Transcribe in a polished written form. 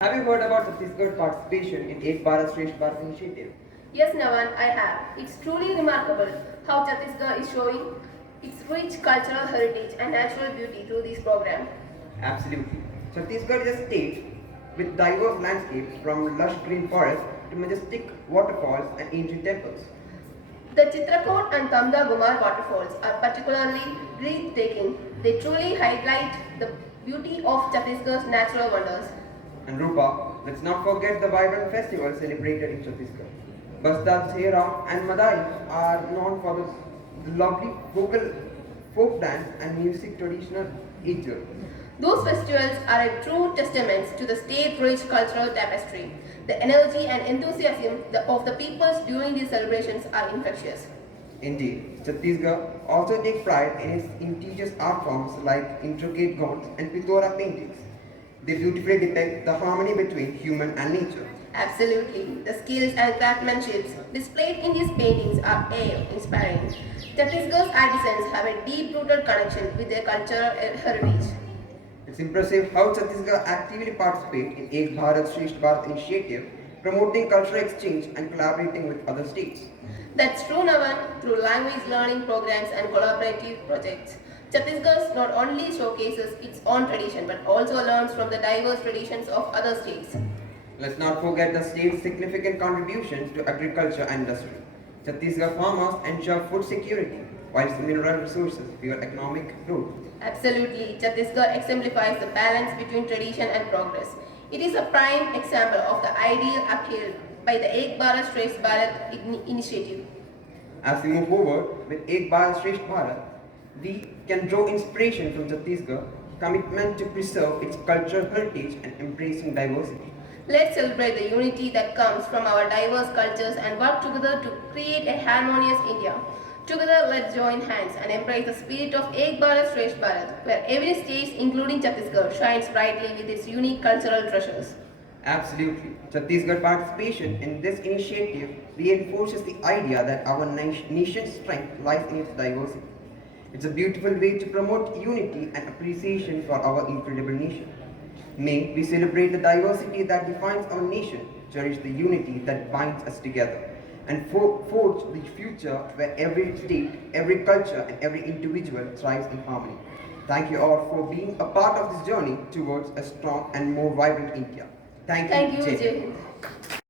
Have you heard about Chhattisgarh participation in Ek Bharat Shresth Bharat initiative? Yes, Navan, I have. It's truly remarkable how Chhattisgarh is showing its rich cultural heritage and natural beauty through this program. Absolutely. Chhattisgarh is a state with diverse landscapes from lush green forests to majestic waterfalls and ancient temples. The Chitrakot and Tamda Gumar waterfalls are particularly breathtaking. They truly highlight the beauty of Chhattisgarh's natural wonders. And Rupa, let's not forget the vibrant festivals celebrated in Chhattisgarh. Basta, Dhera and Madai are known for the lovely vocal folk dance and music traditional nature. Those festivals are a true testament to the state-rich cultural tapestry. The energy and enthusiasm of the peoples during these celebrations are infectious. Indeed, Chhattisgarh also takes pride in its indigenous art forms like intricate gaunts and Pitora paintings. They beautifully depict the harmony between human and nature. Absolutely. The skills and craftsmanship displayed in these paintings are awe-inspiring. Chhattisgarh's artisans have a deep-rooted connection with their cultural heritage. It's impressive how Chhattisgarh actively participates in Ek Bharat Shresth Bharat initiative, promoting cultural exchange and collaborating with other states. That's true, Navan, through language learning programs and collaborative projects. Chhattisgarh not only showcases its own tradition but also learns from the diverse traditions of other states. Let's not forget the state's significant contributions to agriculture and industry. Chhattisgarh farmers ensure food security, whilst mineral resources fuel economic growth. Absolutely, Chhattisgarh exemplifies the balance between tradition and progress. It is a prime example of the ideal upheld by the Ek Bharat Shresth Bharat initiative. As we move forward with Ek Bharat Shresth Bharat, we can draw inspiration from Chhattisgarh commitment to preserve its cultural heritage and embracing diversity. Let's celebrate the unity that comes from our diverse cultures and work together to create a harmonious India. Together, let's join hands and embrace the spirit of Ek Bharat Shresth Bharat, where every state, including Chhattisgarh, shines brightly with its unique cultural treasures. Absolutely. Chhattisgarh participation in this initiative reinforces the idea that our nation's strength lies in its diversity. It's a beautiful way to promote unity and appreciation for our incredible nation. May we celebrate the diversity that defines our nation, cherish the unity that binds us together, and forge the future where every state, every culture, and every individual thrives in harmony. Thank you all for being a part of this journey towards a strong and more vibrant India. Thank Thank you, you, Jay. Jay.